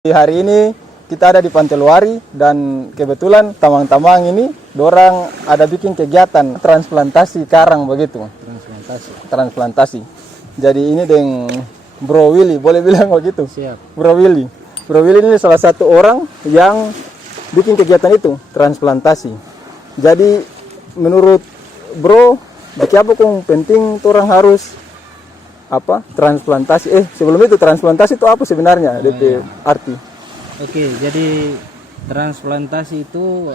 Hari ini kita ada di Pantai Luari dan kebetulan tamang-tamang ini dorang ada bikin kegiatan transplantasi karang begitu. Transplantasi. Jadi ini dengan Bro Willy, boleh bilang begitu? Siap. Bro Willy. Bro Willy ini salah satu orang yang bikin kegiatan itu, transplantasi. Jadi menurut Bro, apa yang penting orang harus transplantasi. Sebelum itu transplantasi itu apa sebenarnya? DP arti. Oke, jadi transplantasi itu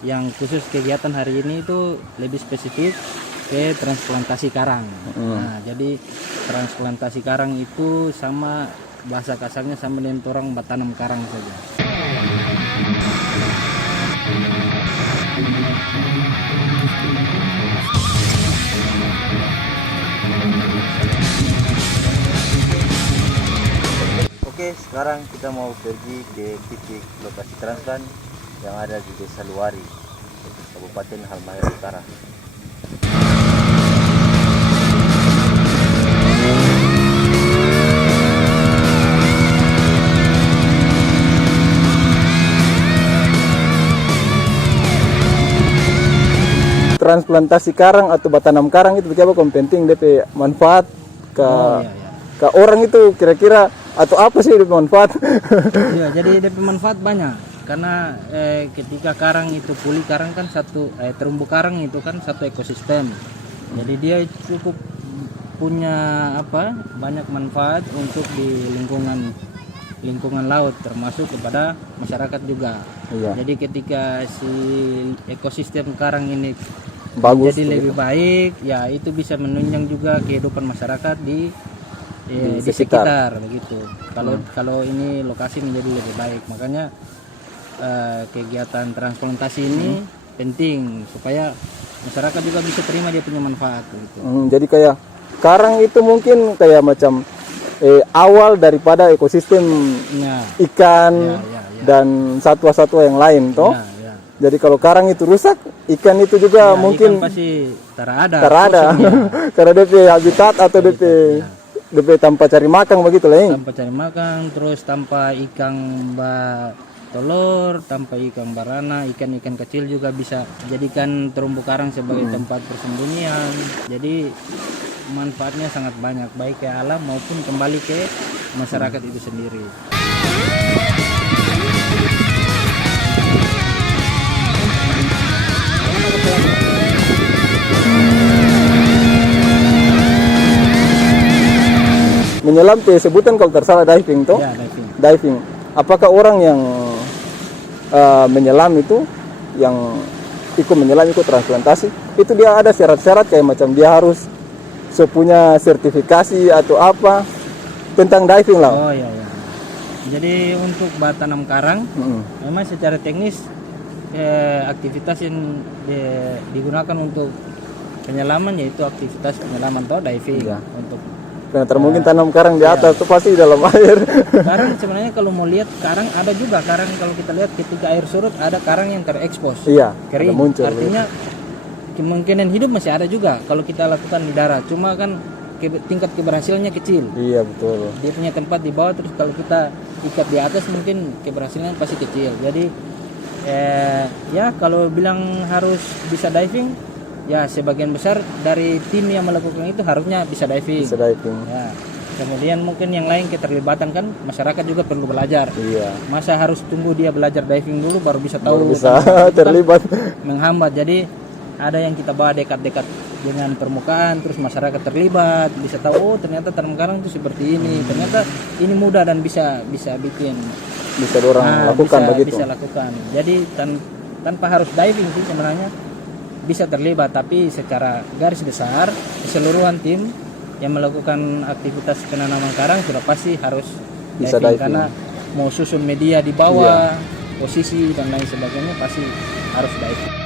yang khusus kegiatan hari ini itu lebih spesifik ke transplantasi karang. Nah, jadi transplantasi karang itu sama bahasa kasarnya sama dengan orang tanam karang saja. Oke, sekarang kita mau pergi ke titik lokasi transplant yang ada di Desa Luari, Kabupaten Halmahera Utara. Transplantasi karang atau batanam karang itu apa yang penting DP manfaat ke orang itu kira-kira atau apa sih DP manfaat? Iya, jadi DP manfaat banyak karena ketika karang itu pulih, karang kan terumbu karang itu kan satu ekosistem. Jadi dia cukup punya banyak manfaat untuk di lingkungan laut, termasuk kepada masyarakat juga. Iya. Jadi ketika si ekosistem karang ini Bagus jadi lebih baik, ya itu bisa menunjang juga kehidupan masyarakat di sekitar begitu. Kalau ini lokasi menjadi lebih baik, makanya kegiatan transplantasi ini penting supaya masyarakat juga bisa terima dia punya manfaat gitu. Jadi kayak karang itu mungkin kayak macam awal daripada ekosistem ikan dan satwa-satwa yang lain toh. Jadi kalau karang itu rusak, ikan itu juga mungkin ikan pasti terada. Karena DP habitat atau DP tanpa cari makan begitu lah. Tanpa cari makan, terus tanpa ikan telur, tanpa ikan barana, ikan-ikan kecil juga bisa jadikan terumbu karang sebagai tempat persembunyian. Jadi manfaatnya sangat banyak, baik ke alam maupun kembali ke masyarakat itu sendiri. Menyelam sebutan kalau tersalah diving toh? Ya, Diving. Apakah orang yang menyelam itu, yang ikut transplantasi, itu dia ada syarat-syarat kayak macam dia harus punya sertifikasi atau apa tentang diving lah? Oh iya. Jadi untuk batanam karang, memang secara teknis aktivitas yang digunakan untuk penyelaman yaitu aktivitas penyelaman atau diving. Iya. Untuk Karena mungkin tanam karang di atas itu pasti dalam air. karang sebenarnya kalau mau lihat karang ada juga karang, kalau kita lihat ketika air surut ada karang yang terekspos. Iya. Kering. Muncul. Artinya kemungkinan hidup masih ada juga kalau kita lakukan di darat. Cuma kan tingkat keberhasilannya kecil. Iya betul. Dia punya tempat di bawah, terus kalau kita ikat di atas mungkin keberhasilannya pasti kecil. Jadi ya kalau bilang harus bisa diving, ya sebagian besar dari tim yang melakukan itu harusnya bisa diving. Ya. Kemudian mungkin yang lain keterlibatan kan masyarakat juga perlu belajar. Iya. Masa harus tunggu dia belajar diving dulu baru bisa tahu? Baru bisa terlibat. Menghambat. Jadi ada yang kita bawa dekat-dekat dengan permukaan, terus masyarakat terlibat, bisa tahu ternyata tanam karang itu seperti ini. Ternyata ini mudah dan bisa bikin. Bisa orang lakukan begitu. Bisa lakukan. Jadi tanpa harus diving sih sebenarnya bisa terlibat, tapi secara garis besar keseluruhan tim yang melakukan aktivitas penanaman karang sudah pasti harus bisa diving. diving. Karena mau susun media di bawah, posisi dan lain sebagainya pasti harus diving.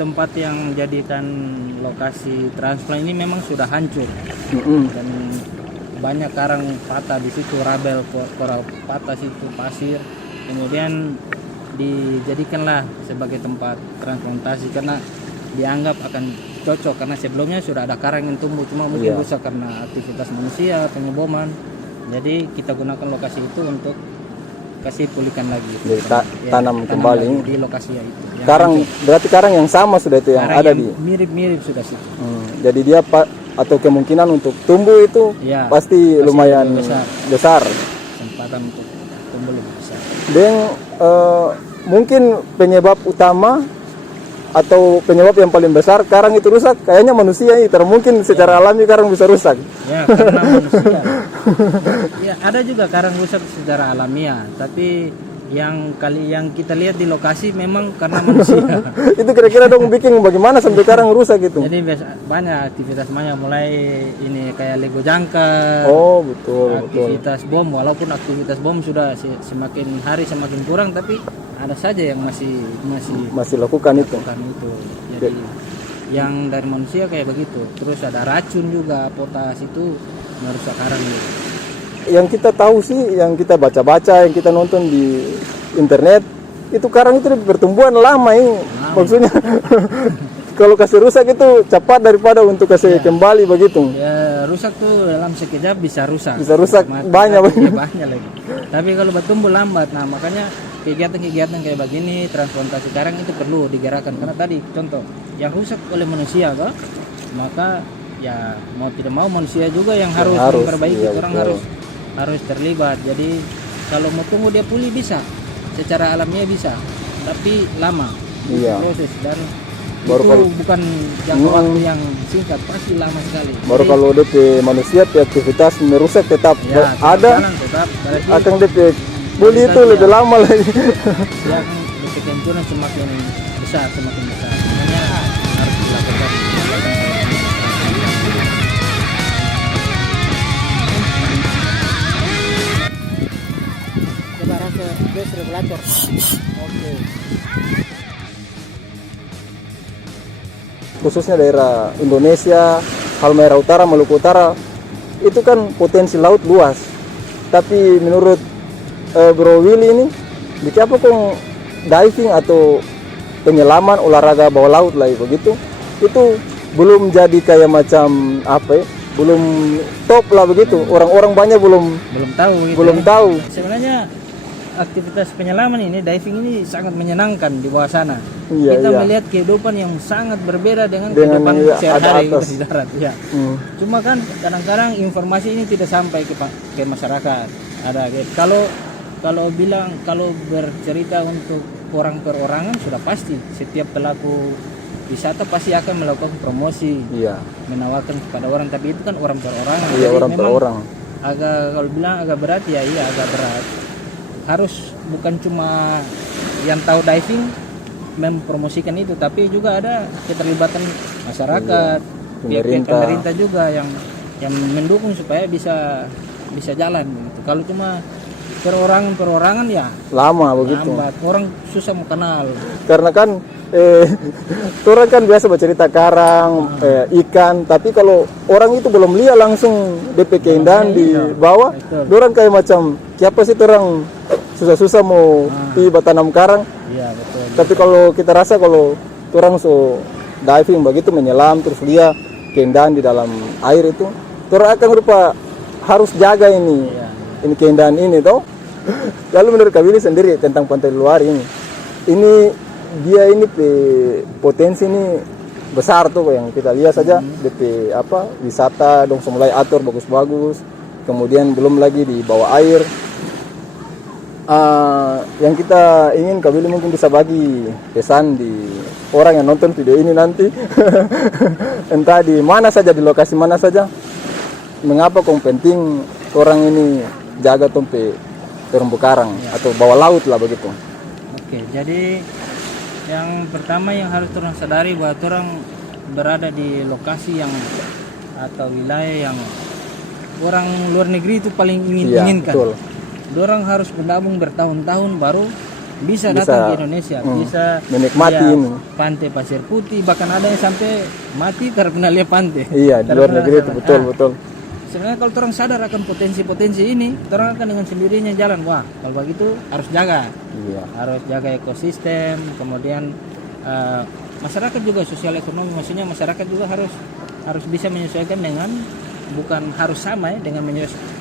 tempat yang jadikan lokasi transplant ini memang sudah hancur dan banyak karang patah di situ, rabel koral patah situ, pasir. Kemudian dijadikanlah sebagai tempat transplantasi karena dianggap akan cocok karena sebelumnya sudah ada karang yang tumbuh cuma mungkin rusak karena aktivitas manusia, pengeboman. Jadi kita gunakan lokasi itu untuk kasih pulihkan lagi. Jadi tanam kembali di lokasi itu. Karang berarti karang yang sama sudah itu yang karang ada yang di. mirip-mirip sudah sih. Jadi dia atau kemungkinan untuk tumbuh itu pasti lumayan besar. Kesempatan untuk tumbuh lebih besar. Dan mungkin penyebab utama atau penyebab yang paling besar karang itu rusak kayaknya manusia ini, mungkin secara alami karang bisa rusak. Ya, karena manusia. Ya, ada juga karang rusak secara alamiah, tapi yang kita lihat di lokasi memang karena manusia. Itu kira-kira dong bikin bagaimana sampai karang rusak itu? Jadi banyak aktivitas banyak, mulai ini kayak Lego jangkar. Oh, betul. Aktivitas bom, walaupun aktivitas bom sudah semakin hari semakin kurang, tapi ada saja yang masih lakukan itu. Jadi yang dari manusia kayak begitu. Terus ada racun juga, potas itu merusak karang juga. Yang kita tahu sih, yang kita baca-baca, yang kita nonton di internet, itu karang itu pertumbuhan lama ini. Maksudnya kalau kasih rusak itu cepat daripada untuk kasih kembali begitu. Ya, rusak tuh dalam sekejap bisa rusak. Bisa rusak banyak lagi. Tapi kalau bertumbuh lambat, nah makanya kegiatan-kegiatan kayak begini, transplantasi karang itu perlu digerakkan karena tadi contoh yang rusak oleh manusia toh, maka ya mau tidak mau manusia juga yang harus memperbaiki, orang harus terlibat. Jadi kalau mau tunggu dia pulih bisa, secara alamiah bisa, tapi lama proses dan baru itu bukan jangka waktu yang singkat, pasti lama sekali. Baru jadi, kalau DP manusia aktivitas merusak tetap ada, akan DP pulih itu lebih lama lagi. Ya, DP kehancuran semakin besar. Makanya harus dilakukan. Coba rasa gas regulator. Oke. Khususnya daerah Indonesia, Halmahera Utara, Maluku Utara, itu kan potensi laut luas. Tapi menurut Bro Willy ini, siapa kong diving atau penyelaman olahraga bawah laut lah begitu, itu belum jadi kayak macam apa ya, belum top lah begitu. Orang-orang banyak belum tahu. Gitu belum tahu. Sebenarnya aktivitas penyelaman ini, diving ini sangat menyenangkan di bawah sana. Kita melihat kehidupan yang sangat berbeda dengan kehidupan sehari-hari di darat. Ya. Cuma kan kadang-kadang informasi ini tidak sampai ke masyarakat. Ada kalau bercerita untuk orang perorangan sudah pasti setiap pelaku wisata pasti akan melakukan promosi, menawarkan kepada orang. Tapi itu kan orang perorangan. Iya, orang perorang. Kalau bilang agak berat ya, agak berat. Harus bukan cuma yang tahu diving mempromosikan itu, tapi juga ada keterlibatan masyarakat, pihak pemerintah juga yang mendukung supaya bisa jalan gitu. Kalau cuma perorangan ya lama begitu. Lambat. Orang susah mau kenal. Karena kan orang kan biasa bercerita karang, ikan, tapi kalau orang itu belum lihat langsung DP keindahan di bawah, orang kayak macam siapa sih orang susah-susah mau tiba tanam karang. Iya, betul. Tapi kalau kita rasa kalau orang so diving begitu menyelam terus lihat keindahan di dalam air itu, orang akan berupa harus jaga ini keindahan ini toh. Lalu menurut Kak Willy sendiri tentang Pantai Luar ini potensi ini besar tuh yang kita lihat saja DP wisata dong mulai atur bagus-bagus, kemudian belum lagi di bawah air. Yang kita ingin Kak Willy mungkin bisa bagi pesan di orang yang nonton video ini nanti entah di mana saja, di lokasi mana saja, mengapa kok penting orang ini jaga terumbu karang atau bawah laut lah begitu. Oke, jadi yang pertama yang harus orang sadari bahwa orang berada di lokasi yang atau wilayah yang orang luar negeri itu paling inginkan. Betul. Orang harus menabung bertahun-tahun baru bisa datang ke Indonesia, bisa menikmati lihat ini. pantai Pasir Putih, bahkan ada yang sampai mati karena lihat pantai. Iya, di luar negeri itu betul. Sebenarnya kalau orang sadar akan potensi-potensi ini, orang akan dengan sendirinya jalan. Wah, kalau begitu harus jaga. Iya. Harus jaga ekosistem, kemudian masyarakat juga sosial ekonomi, maksudnya masyarakat juga harus bisa menyesuaikan dengan, bukan harus sama ya dengan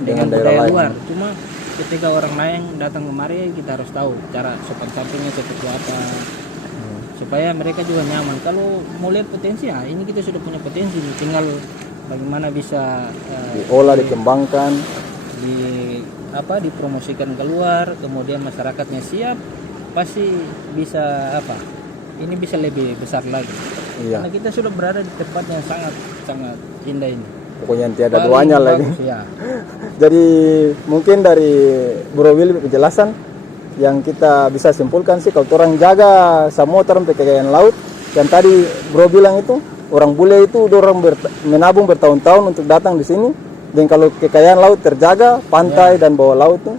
Dengan budaya daerah lain. luar. Cuma ketika orang lain datang kemari, kita harus tahu cara sopan santunnya seperti apa, supaya mereka juga nyaman. Kalau mau lihat potensi, ya ini kita sudah punya potensi, tinggal bagaimana bisa Diolah, dikembangkan. dipromosikan keluar, kemudian masyarakatnya siap, pasti bisa ini bisa lebih besar lagi. Iya. Karena kita sudah berada di tempat yang sangat indah ini. Pokoknya tiada Paling duanya lagi. bagus, ya. Jadi mungkin dari Bro Willy penjelasan yang kita bisa simpulkan sih, kalau orang jaga samudra sampai kekayaan laut, yang tadi Bro bilang itu, orang bule itu orang menabung bertahun-tahun untuk datang di sini. Dan kalau kekayaan laut terjaga, pantai dan bawah laut tuh,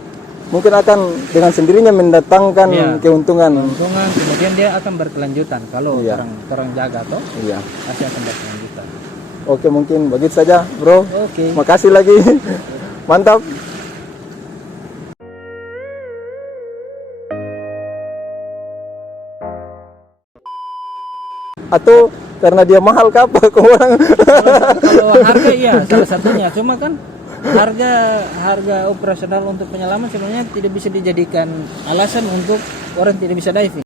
mungkin akan dengan sendirinya mendatangkan keuntungan. Kemudian dia akan berkelanjutan kalau orang jaga toh. Iya. Pasti akan berkelanjutan. Oke, mungkin begitu saja, Bro. Oke. Makasih lagi. Mantap. Atau karena dia mahal apa orang? Kalau harga iya salah satunya, cuma kan harga operasional untuk penyelaman sebenarnya tidak bisa dijadikan alasan untuk orang tidak bisa diving.